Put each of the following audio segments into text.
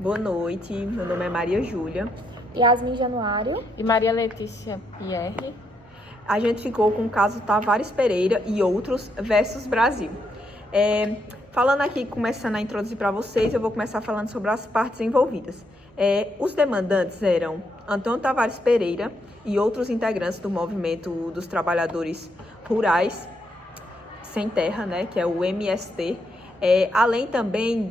Boa noite, meu nome é Maria Júlia. Yasmin Januário e Maria Letícia Pierre. A gente ficou com o caso Tavares Pereira e outros versus Brasil. Falando aqui, começando a introduzir para vocês, eu vou começar falando sobre as partes envolvidas. Os demandantes eram Antônio Tavares Pereira e outros integrantes do movimento dos trabalhadores rurais sem terra, né, que é o MST, além também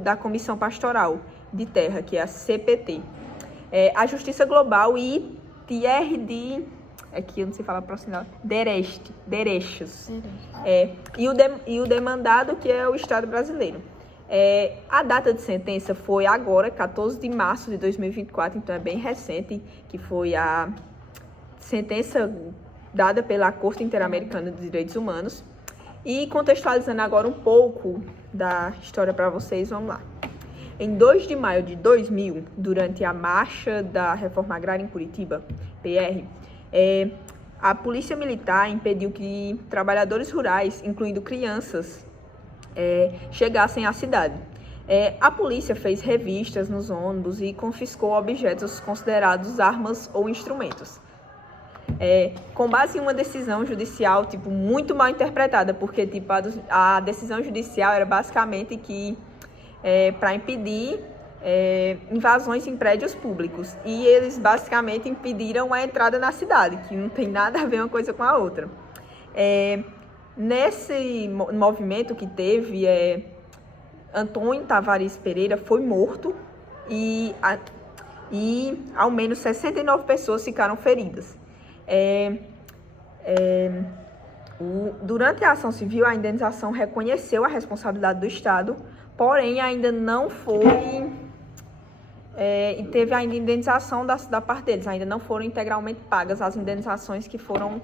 da Comissão Pastoral de Terra, que é a CPT. A Justiça Global e Thierry de... Aqui eu não sei falar para sinal. Derechos. E o demandado, que é o Estado brasileiro. A data de sentença foi agora, 14 de março de 2024, então é bem recente, que foi a sentença dada pela Corte Interamericana de Direitos Humanos. E contextualizando agora um pouco da história para vocês, vamos lá. Em 2 de maio de 2000, durante a Marcha da Reforma Agrária em Curitiba, PR, a Polícia Militar impediu que trabalhadores rurais, incluindo crianças, chegassem à cidade. A polícia fez revistas nos ônibus e confiscou objetos considerados armas ou instrumentos. Com base em uma decisão judicial muito mal interpretada, porque a decisão judicial era basicamente que para impedir invasões em prédios públicos, e eles basicamente impediram a entrada na cidade, que não tem nada a ver uma coisa com a outra. Nesse movimento que teve, Antônio Tavares Pereira foi morto e ao menos 69 pessoas ficaram feridas. Durante a ação civil, a indenização reconheceu a responsabilidade do Estado, porém ainda não foi... teve ainda indenização da parte deles, ainda não foram integralmente pagas as indenizações que foram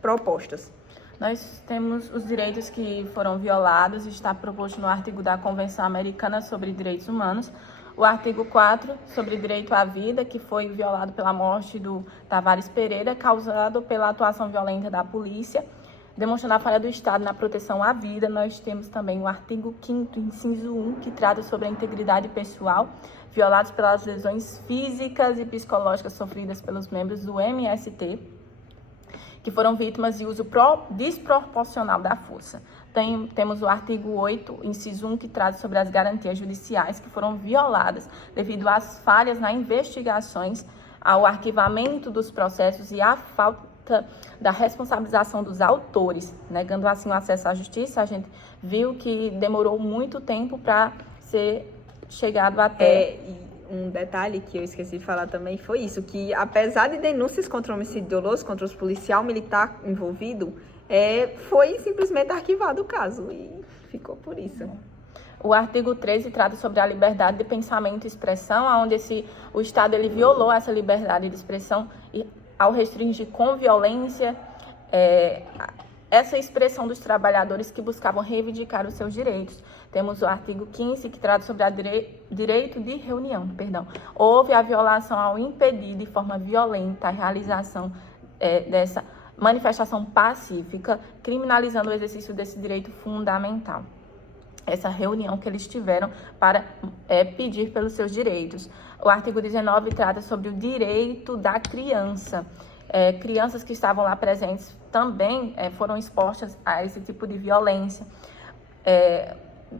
propostas. Nós temos os direitos que foram violados, está proposto no artigo da Convenção Americana sobre Direitos Humanos, o artigo 4 sobre direito à vida, que foi violado pela morte do Tavares Pereira, causado pela atuação violenta da polícia, demonstrando a falha do Estado na proteção à vida. Nós temos também o artigo 5º, inciso 1, que trata sobre a integridade pessoal, violados pelas lesões físicas e psicológicas sofridas pelos membros do MST, que foram vítimas de uso desproporcional da força. Temos o artigo 8, inciso 1, que trata sobre as garantias judiciais que foram violadas devido às falhas nas investigações, ao arquivamento dos processos e à falta da responsabilização dos autores, negando assim o acesso à justiça. A gente viu que demorou muito tempo para ser chegado até... Um detalhe que eu esqueci de falar também foi isso, que apesar de denúncias contra o homicídio doloso, contra os policial militar envolvido, foi simplesmente arquivado o caso e ficou por isso. O artigo 13 trata sobre a liberdade de pensamento e expressão, onde o Estado violou essa liberdade de expressão ao restringir com violência essa expressão dos trabalhadores que buscavam reivindicar os seus direitos. Temos o artigo 15, que trata sobre o direito de reunião. Houve a violação ao impedir de forma violenta a realização dessa manifestação pacífica, criminalizando o exercício desse direito fundamental. Essa reunião que eles tiveram para pedir pelos seus direitos. O artigo 19 trata sobre o direito da criança. Crianças que estavam lá presentes também foram expostas a esse tipo de violência.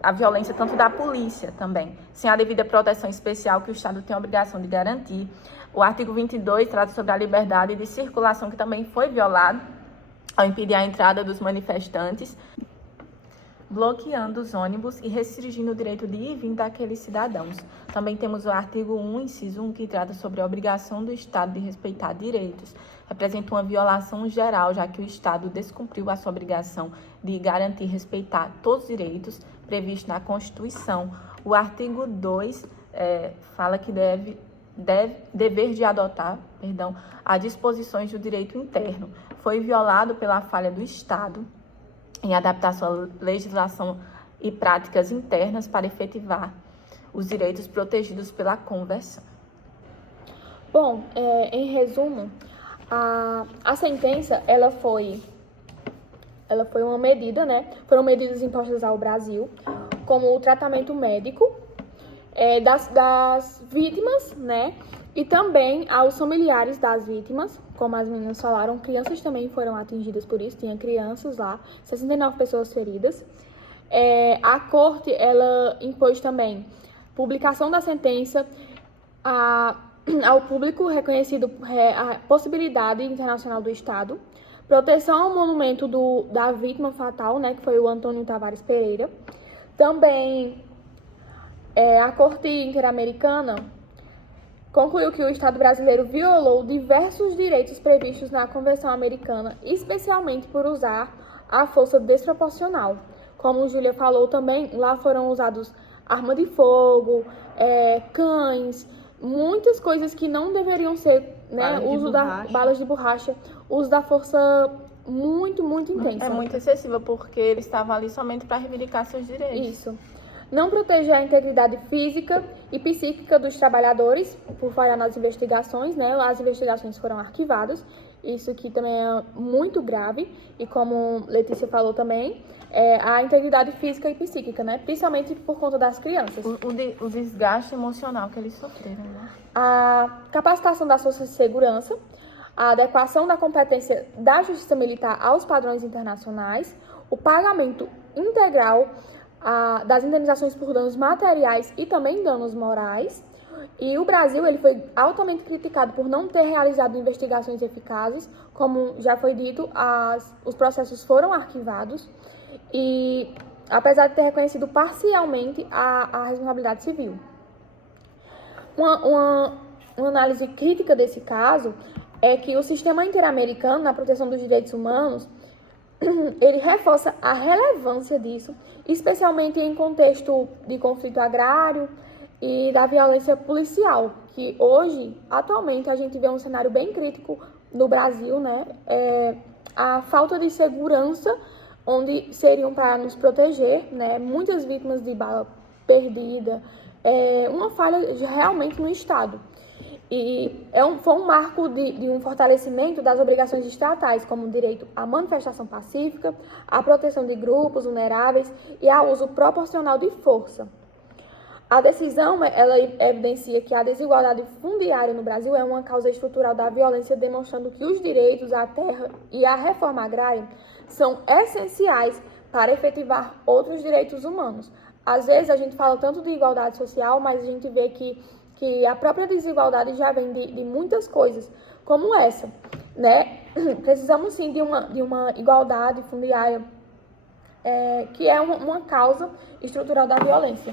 A violência tanto da polícia também, sem a devida proteção especial que o Estado tem a obrigação de garantir. O artigo 22 trata sobre a liberdade de circulação, que também foi violado ao impedir a entrada dos manifestantes, bloqueando os ônibus e restringindo o direito de ir e vir daqueles cidadãos. Também temos o artigo 1, inciso 1, que trata sobre a obrigação do Estado de respeitar direitos. Representa uma violação geral, já que o Estado descumpriu a sua obrigação de garantir e respeitar todos os direitos previstos na Constituição. O artigo 2 fala que dever de adotar, as disposições do direito interno. Foi violado pela falha do Estado em adaptar sua legislação e práticas internas para efetivar os direitos protegidos pela Convenção. Bom, em resumo, a sentença ela foi uma medida, né? Foram medidas impostas ao Brasil, como o tratamento médico das vítimas, né? E também aos familiares das vítimas, como as meninas falaram, crianças também foram atingidas por isso, tinha crianças lá, 69 pessoas feridas. A corte, ela impôs também publicação da sentença ao público, reconhecido a possibilidade internacional do Estado, proteção ao monumento da vítima fatal, né, que foi o Antônio Tavares Pereira. Também a Corte Interamericana concluiu que o Estado brasileiro violou diversos direitos previstos na Convenção Americana, especialmente por usar a força desproporcional. Como Júlia falou também, lá foram usados arma de fogo, cães, muitas coisas que não deveriam ser, né? Balas de borracha, uso da força muito, muito intensa. É muito excessiva, porque eles estavam ali somente para reivindicar seus direitos. Isso. Não proteger a integridade física e psíquica dos trabalhadores, por falhar nas investigações, né? As investigações foram arquivadas, isso que também é muito grave, e como Letícia falou também, a integridade física e psíquica, né? Principalmente por conta das crianças. O desgaste emocional que eles sofreram, né? A capacitação das forças de segurança, a adequação da competência da justiça militar aos padrões internacionais, o pagamento integral das indenizações por danos materiais e também danos morais. E o Brasil, ele foi altamente criticado por não ter realizado investigações eficazes. Como já foi dito, os processos foram arquivados e, apesar de ter reconhecido parcialmente a responsabilidade civil. Uma análise crítica desse caso é que o sistema interamericano na proteção dos direitos humanos, ele reforça a relevância disso, especialmente em contexto de conflito agrário e da violência policial, que hoje, atualmente, a gente vê um cenário bem crítico no Brasil, né? A falta de segurança, onde seriam para nos proteger, né? Muitas vítimas de bala perdida, uma falha realmente no Estado. E foi um marco de um fortalecimento das obrigações estatais, como o direito à manifestação pacífica, à proteção de grupos vulneráveis e ao uso proporcional de força. A decisão, ela evidencia que a desigualdade fundiária no Brasil é uma causa estrutural da violência, demonstrando que os direitos à terra e à reforma agrária são essenciais para efetivar outros direitos humanos. Às vezes a gente fala tanto de igualdade social, mas a gente vê que a própria desigualdade já vem de muitas coisas, como essa, né? Precisamos sim de uma igualdade fundiária, que é uma causa estrutural da violência.